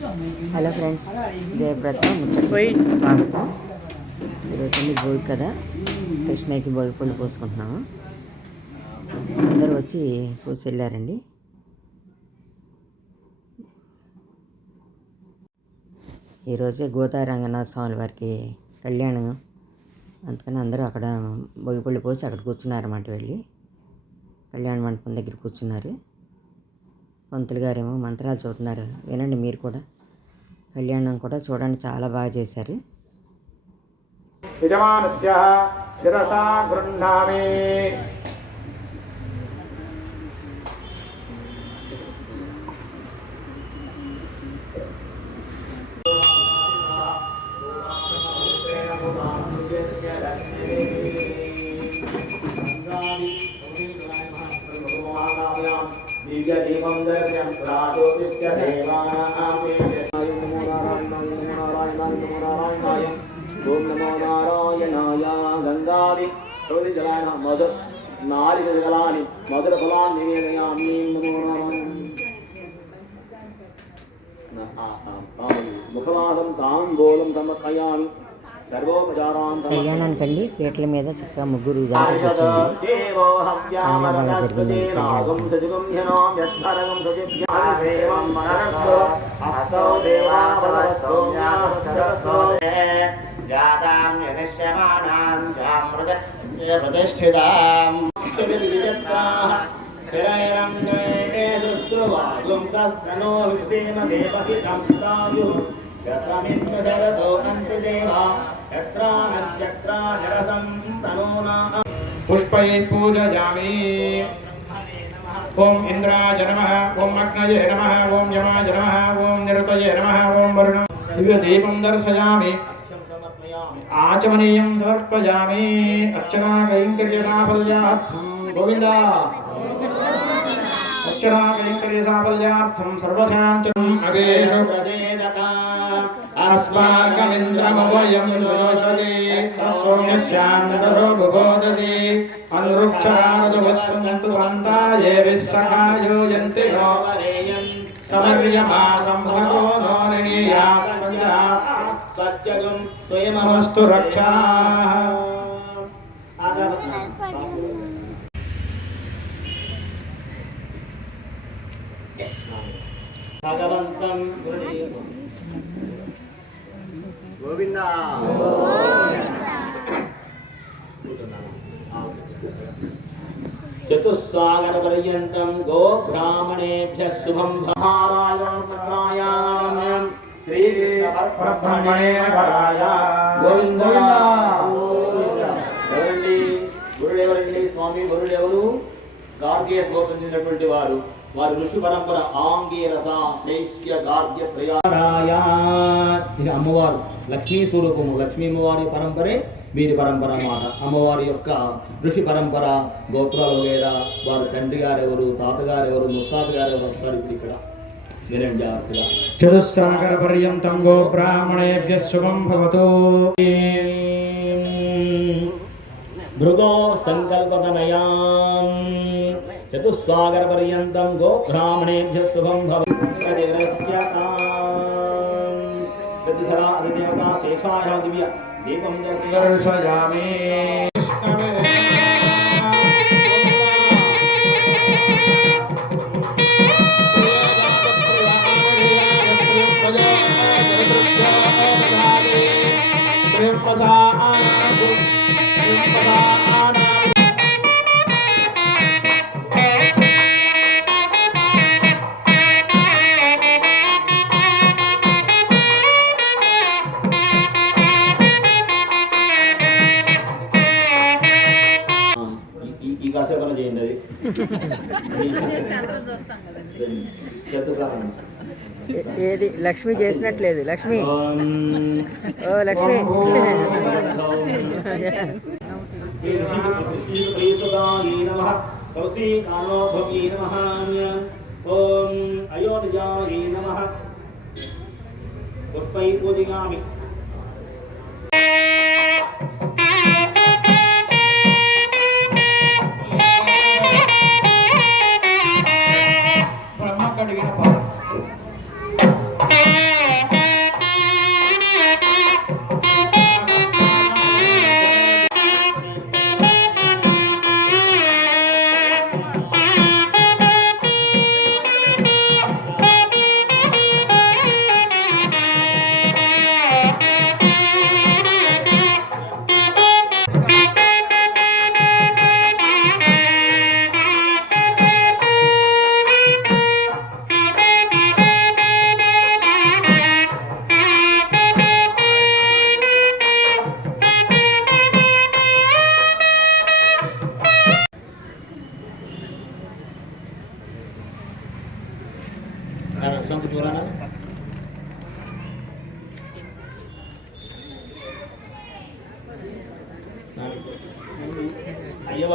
Hello friends, జయవ్రత ముచ్చటి స్వాగతం. ఈరోజు మీకు భోగి కదా, కృష్ణయ్యకి భోగి పళ్ళు పోసుకుంటున్నాము. అందరూ వచ్చి పూసి వెళ్ళారండి. ఈరోజే గోదావరి రంగనాథ స్వామి వారికి కళ్యాణం, అందుకని అందరూ అక్కడ భోగి పళ్ళు పోసి అక్కడ కూర్చున్నారన్నమాట. వెళ్ళి కళ్యాణ మండపం దగ్గర కూర్చున్నారు. పంతులు గారేమో మంత్రాలు చదువుతున్నారు, వినండి మీరు కూడా. కళ్యాణం కూడా చూడండి, చాలా బాగా చేశారు. యజమానస్య శిరసా గృహ్ణామి. ఓం నమో నారాయణాయ. గంగాది జలాన మధుర నారిక జలాని మధుర ఫలాన్ని నివేదయామి. ముఖవాసం తాంబూలం సమర్పయామి. కళ్యాణానికి వెళ్ళి పీటల మీద చక్కగా ముగ్గురు కూర్చుంది. చాలా బాగా జరిగింది పుష్పై పూజయామి. ఓం ఇంద్రాయ నమః, ఓం అగ్నయే నమః, ఓం యమాయ నమః, ఓం నిరుతయే నమః, ఓం వరుణ దివ్యదీపం దర్శయామి. ఆచమనీయం సమర్పయామి. అర్చనా కైంకర్య సాఫల్యార్థం గోవింద. అర్చనా కైంకర్య సాఫల్యార్థం సర్వశాంతం అవేషు అస్మాకమింద్రమవయం దోషతి సౌమ్యశాంతరో బుబోదతి అనురుక్షారదువస్వంతు వంతాయే విస్సఖాయో యంతి నోవరేయం సమర్యమా సంభవో నోనియా సత్యగం స్వయమస్తు రక్షా. భగవంతం గోవింద. చతుస్సాగర పర్యంతం గో బ్రాహ్మణేభ్యః శుభం. నారాయణాయ శ్రీకృష్ణ పరబ్రహ్మణే నమః. గోవింద. ఎవరండి గురుడెవరండి? స్వామి గురుడెవరు? గార్గ్య శ్లోకం చెందినటువంటి వారు. వారి ఋషి పరంపర ఆంగీరస శైష్య గార్గ్య ప్రయారాయ. ఇది అమ్మవారు లక్ష్మీ స్వరూపము. లక్ష్మీ అమ్మవారి పరంపరే వీరి పరంపర అన్నమాట. అమ్మవారి యొక్క ఋషి పరంపర గోత్రాలు లేదా వారి తండ్రి గారెవరు, తాతగారెవరు, ముత్తాత గారెవరు వస్తారు ఇప్పుడు ఇక్కడ వినండి జాగ్రత్తగా. చతుస్సాగర పర్యంతం గో బ్రాహ్మణేభ్యః శుభం భవతు. భృగో సంకల్పతనయాం. చతుస్సాగర పర్యంతం గో బ్రాహ్మణేభ్యః శుభం భవతు. ప్రతిధరా అధిదేవతా శేషాయ దివ్య దీపం దర్శయామి. ఈ కాసేపన చేయండి. అది ఏది లక్ష్మి చేసినట్లేదు. లక్ష్మి, ఓ లక్ష్మి. ఓం అయోనిజాయ నమః. పుష్పై పూజయామి. బ్రహ్మ కడిగిన పాలు.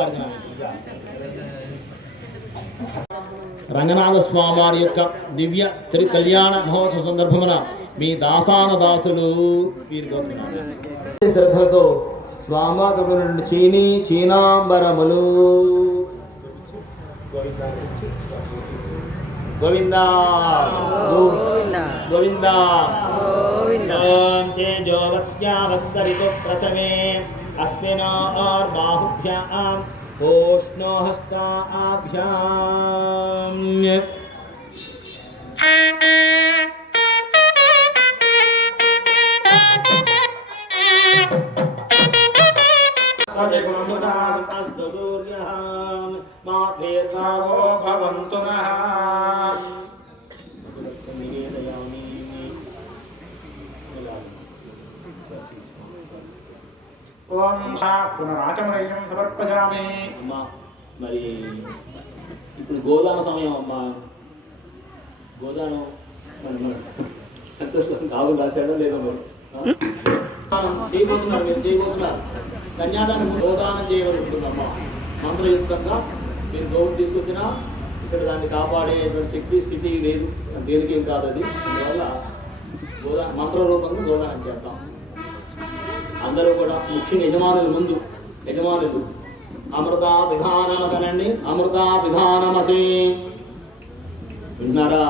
అయ్యవారికి రంగనాథ స్వామి వారి యొక్క దివ్య త్రి కళ్యాణ మహోత్సవ సందర్భమున మీ దాసాన దాసులు వీరు శ్రద్ధలతో స్వామివారి నుండి చీనాంబరములు గోవింద గోవింద ఓం తేజో వస్యావస్సరితో ప్రసమే అస్మినార్బాహుభ్యాం ఓష్ణో హస్తాభ్యాం భవంతు పునరాచమనీయం సమర్పయామి. అమ్మా మరి ఇప్పుడు గోదాన సమయం అమ్మా, గోదానం సంతోషం కావులు రాశాడో లేదో మరి చేయబోతున్నారు, మీరు చేయబోతున్నారు. కన్యాదానం గోదానం చేయవలసి ఉంటుందమ్మా. మంత్రయుక్తంగా మీరు గోవులు తీసుకొచ్చినా ఇక్కడ దాన్ని కాపాడేటువంటి శక్తి స్థితి లేదు, దేనికి ఏం కాదు. అది అందువల్ల గోదాన మంత్రరూపంగా గోదానం చేద్దాం. అందరూ కూడా ముఖ్యంగా యజమానులు అమృత విధానమసనండి, అమృత విధానమసి విన్నారా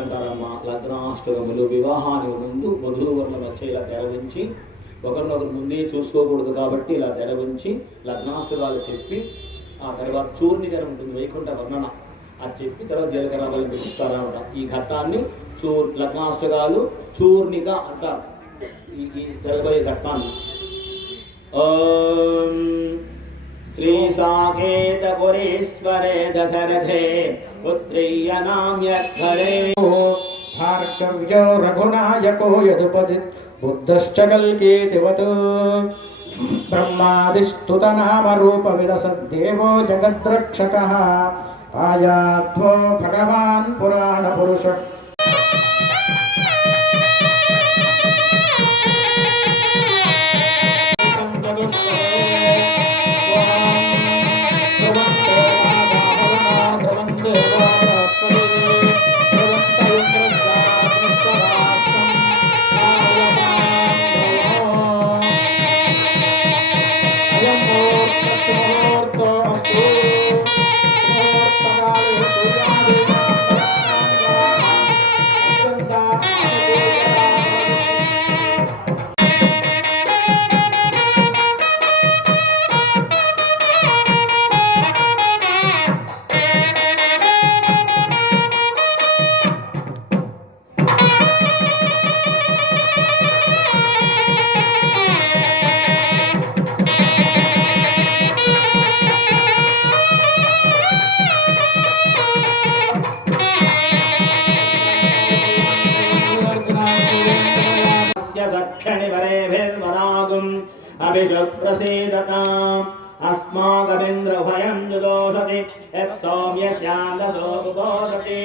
అంటారమ్మా. లగ్నాష్టకములు వివాహానికి ముందు వధూవరుల మధ్య ఇలా తెరవించి ఒకరినొకరు ముందే చూసుకోకూడదు కాబట్టి ఇలా తెరవించి లగ్నాష్టకాలు చెప్పి ఆ తర్వాత చూర్ణికర ఉంటుంది, వైకుంఠ వర్ణన అది చెప్పి తర్వాత జీలకర్ర బలం పిలుస్తారన్నమాట. ఈ ఘట్టాన్ని లగ్నాష్టకాలు చూర్ణిక అంటారు. ఈ జరగబోయే ఘట్టాన్ని ఓం శ్రీ సాకేతపురీశ్వరే దశరథే పుత్రయ్య నామ్యధ్వరే భార్గవ్యో రఘునాయకో యదుపది బుద్ధశ్చ కల్కీతివత్ బ్రహ్మాదిస్తుతనామరూప విలసద్దేవో జగద్రక్షకః ఆయాత్వో భగవాన్ పురాణ పురుష అభిషప్రసీదతాం अस्माकमिन्द्रभयं युदोषति यत्सौम्यस्यान्दसोऽबोधति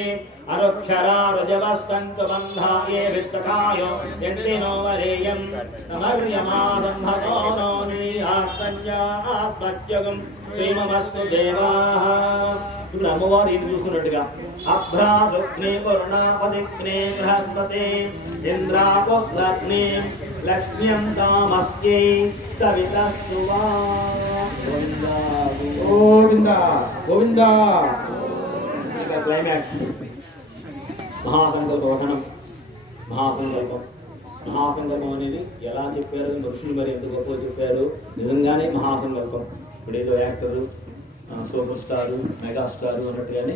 अनुक्षरारुजवस्तन्तु बन्धा ये विष्टकायो यन्तिनो वरेयं समर्यमादम्भतो नो निहास्तञ्जास्मत्यगं श्रीममस्तु देवाः ఇప్పుడు అమ్మవారు ఏం చూస్తున్నట్టుగా అభ్రాదుగ్నే పూర్ణాపదిగ్నే బృహస్పతి ఇంద్రాగ్నే లక్ష్మ్యం కామస్యై సవితస్సువా గోవింద గోవింద. ఇక క్లైమాక్స్ మహాసంకల్ప వచనం. మహాసంకల్పం అనేది ఎలా చెప్పారు ఋషులు మరి ఎంత గొప్ప చెప్పారు. నిజంగానే మహాసంకల్పం. ఇప్పుడు ఏదో యాక్టరు సూపర్ స్టారు మెగాస్టారు అన్నట్టుగానే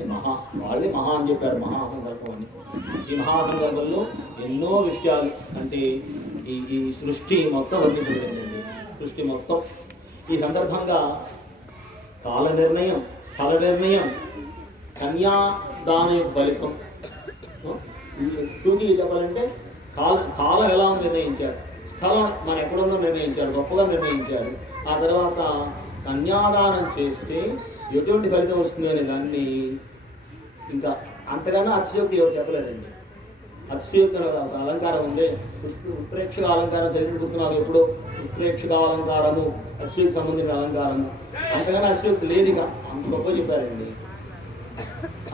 వాళ్ళే మహా అని చెప్పారు మహాసంకల్పం అని. ఈ మహాసంకల్పంలో ఎన్నో విషయాలు అంటే ఈ సృష్టి మొత్తం వర్ణించబడిందండి. సృష్టి మొత్తం ఈ సందర్భంగా కాల నిర్ణయం, స్థల నిర్ణయం, కన్యాదాన ఫలితం. టూకి చెప్పాలంటే కాలం ఎలా నిర్ణయించారు, స్థలం మనం ఎక్కడుందో నిర్ణయించారు, గొప్పగా నిర్ణయించారు. ఆ తర్వాత కన్యాదానం చేస్తే ఎటువంటి ఫలితం వస్తుంది అనే దాన్ని ఇంకా అంతగానో అతిశయోక్తి ఎవరు చెప్పలేదండి. అతిశయోక్త అలంకారం ఉంది. ఉత్ప్రేక్షక అలంకారం చదివిపుతున్నారు ఎప్పుడో. ఉత్ప్రేక్షక అలంకారము అతిశయోక్తి సంబంధించిన అలంకారము, అంతగానే అతిశయోక్తి లేదు. ఇక అంత గొప్ప చెప్పారండి.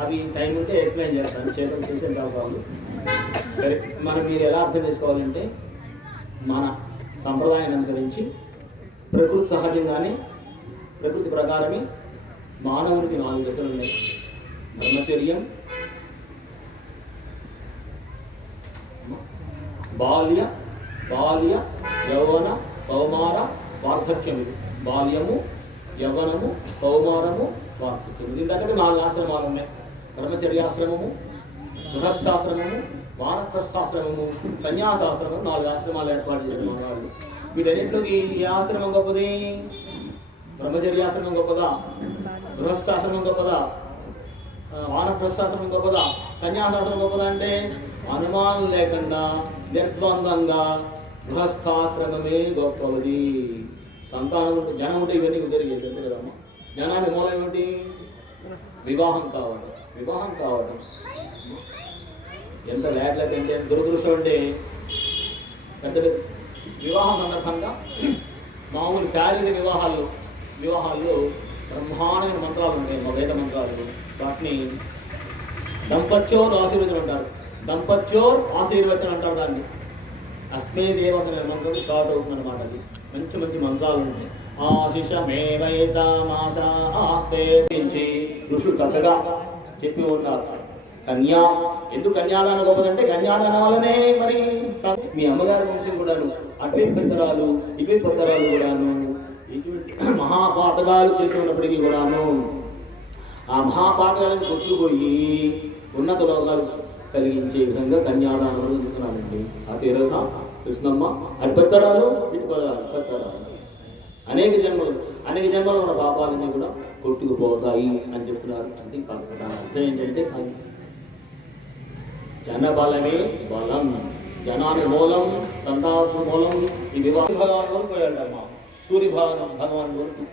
అవి టైం ఉంటే ఎక్స్ప్లెయిన్ చేస్తాను, చేతులు చేసే కావాలి. సరే, మనం మీరు ఎలా అర్థం చేసుకోవాలంటే, మన సంప్రదాయాన్ని అనుసరించి ప్రకృతి సహజంగానే ప్రకృతి ప్రకారమే మానవుడికి 4 దశలు ఉన్నాయి. బ్రహ్మచర్యం, బాల్య యౌవన కౌమార వార్ధక్యం. ఇది బాల్యము, యవ్వనము, కౌమారము, వార్ధక్యం. దీని దగ్గర 4 ఆశ్రమాలు ఉన్నాయి. బ్రహ్మచర్యాశ్రమము, గృహస్థాశ్రమము, వానప్రస్థాశ్రమము, సన్యాసాశ్రమం, 4 ఆశ్రమాలు ఏర్పాటు చేసిన వాళ్ళు. వీటన్నింటిలోకి ఏ ఆశ్రమం గొప్పది? బ్రహ్మచర్యాశ్రమం గొప్పదా? గృహస్థాశ్రమం గొప్పదా? వానప్రస్థాశ్రమం గొప్పదా? సన్యాసాశ్రమం గొప్పదా? అంటే అనుమానం లేకుండా నిర్ద్వందంగా గృహస్థాశ్రమమే గొప్పది. సంతానం ఉంటే, జనం ఉంటే ఇవన్నీ జరిగేది అంతే కదమ్మా. జ్ఞానానికి మూలం ఏమిటి? వివాహం కావడం. ఎంత లేట్లకంటే దురదృష్టం అంటే, పెద్ద వివాహం సందర్భంగా మామూలు శారీరక వివాహాల్లో బ్రహ్మాండమైన మంత్రాలు ఉంటాయి, మా వేద మంత్రాలు. వాటిని దంపత్యోర్ ఆశీర్వచనం అంటారు. దంపత్యోర్ ఆశీర్వచనం అంటారు దాన్ని. అస్మే దేవత మంత్రం స్టార్ట్ అవుతుంది అనమాట. అది మంచి మంత్రాలు ఉంటాయి. ఆశిషమేవైతామాస్తే ఋషులు చక్కగా చెప్పి ఉన్నారు. కన్యా, ఎందుకు కన్యాదానం గొప్పదంటే, కన్యాదానం వల్లనే మరి మీ అమ్మగారి వంశం కూడాను అటువే పెద్దరాలు ఇవే పెద్దరాలు కూడాను ఇటువంటి మహాపాతకాలు చేసి ఉన్నప్పటికీ కూడాను ఆ మహాపాతకాలను కొట్టుకుపోయి ఉన్నత లోకాలు కలిగించే విధంగా కన్యాదానం అందుతున్నానండి. ఆ పేరు కృష్ణమ్మ. అటు పెద్దరాలు ఇటు పెద్దరాలు అనేక జన్మలు మన పాపాలన్నీ కూడా కొట్టుకుపోతాయి అని చెప్తున్నారు. అంటే అర్థం ఏంటంటే, జనబలమే బలం, జనాని మూలం, సంతాన మూలం. ఈ వివాహ భగవాన్ వరకు పోయాడమ్మా. సూర్య భగవాన్ వరకు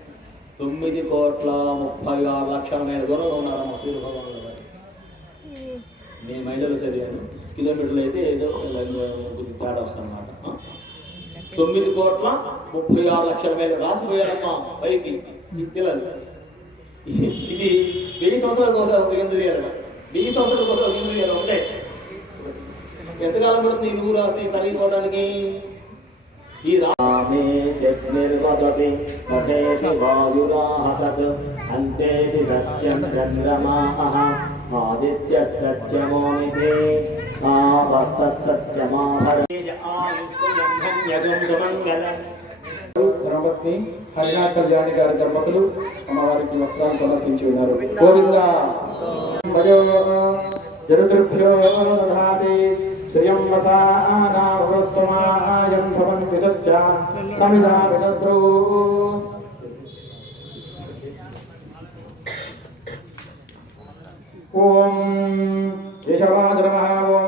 9,36,00,000 మైళ్ళ దూరంలో ఉన్నారమ్మా సూర్య భగవాన్ గారు. నేను మైళ్ళలో చదివాను, కిలోమీటర్లు అయితే ఏదో కొద్దిగా తేడా వస్తుందన్నమాట. 9,36,00,000 మైళ్ళు రాసిపోయాడమ్మా పైకి ఈ పిల్లలు. ఇది 1000 సంవత్సరాల కోసం ఒక ఎందుకు చేయాలి, 1000 సంవత్సరాల కోసం ఒక ఎందుకు చేయాలి. ఒకటే ఎంతకాలం పడుతుంది నువ్వు రాసి తరిగిపోవడానికి? ఈ రామే నిర్వదతి మహేషి వాయురాహత్ అంతేతి సత్యం చంద్రమాః ఆదిత్య సత్యమోనితే ధర్మపత్ని హరినా కళ్యాణి గారి దంపతులు అమ్మవారికి వస్త్రాలు సమర్పించి ఉన్నారు. గోవింద జరుతృభ్యో దధాతి శ్రియం వసానావృత్తమాయం భవంతి సత్యా సమిదా విదద్రూ. ఓం కేశవాయ నమః. ఓం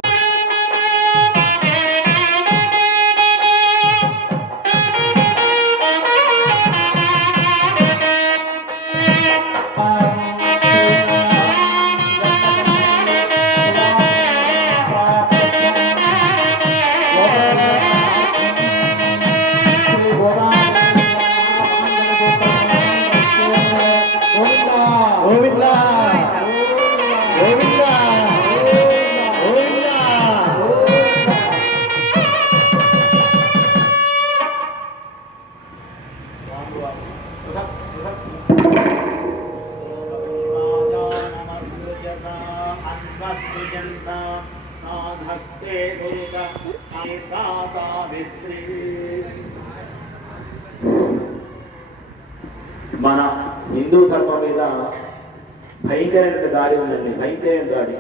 మన హిందూ ధర్మం మీద భయంకరమైన దాడి ఉందండి, భయంకరమైన దాడి.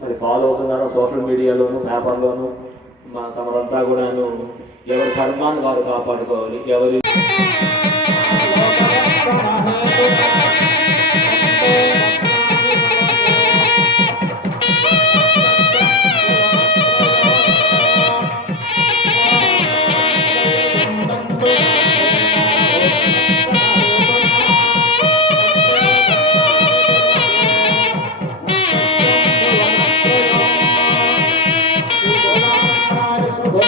మరి ఫాలో అవుతున్నారో సోషల్ మీడియాలోను పేపర్లోను. తమరంతా కూడాను ఎవరి ధర్మాన్ని వారు కాపాడుకోవాలి. ఎవరి గోవింద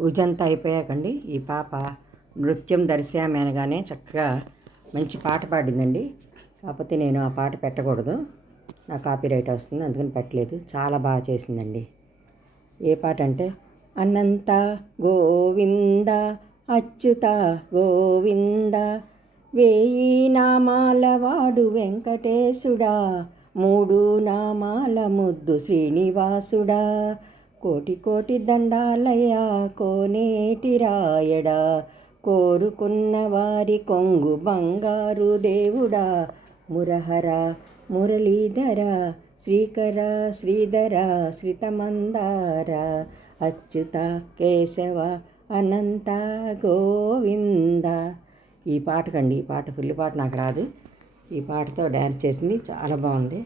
పూజ అంతా అయిపోయాకండి ఈ పాప నృత్యం దర్శనం అనగానే చక్కగా మంచి పాట పాడిందండి. కాకపోతే నేను ఆ పాట పెట్టకూడదు, నా కాపీరైట్ వస్తుంది, అందుకని పెట్టలేదు. చాలా బాగా చేసిందండి. ఏ పాట అంటే అనంత గోవింద అచ్యుత గోవింద వేయి నామాల వాడు వెంకటేశుడా, మూడు నామాల ముద్దు శ్రీనివాసుడా, కోటి కోటి దండాలయ్యా కోనేటి రాయడా, కోరుకున్న వారి కొంగు బంగారు దేవుడా, మురహర మురళీధర శ్రీకర శ్రీధర శ్రితమందార అచ్యుత కేశవ అనంత గోవింద. ఈ పాటకండి, ఈ పాట ఫుల్ పాట నాకు రాదు. ఈ పాటతో డ్యాన్స్ చేసింది, చాలా బాగుంది.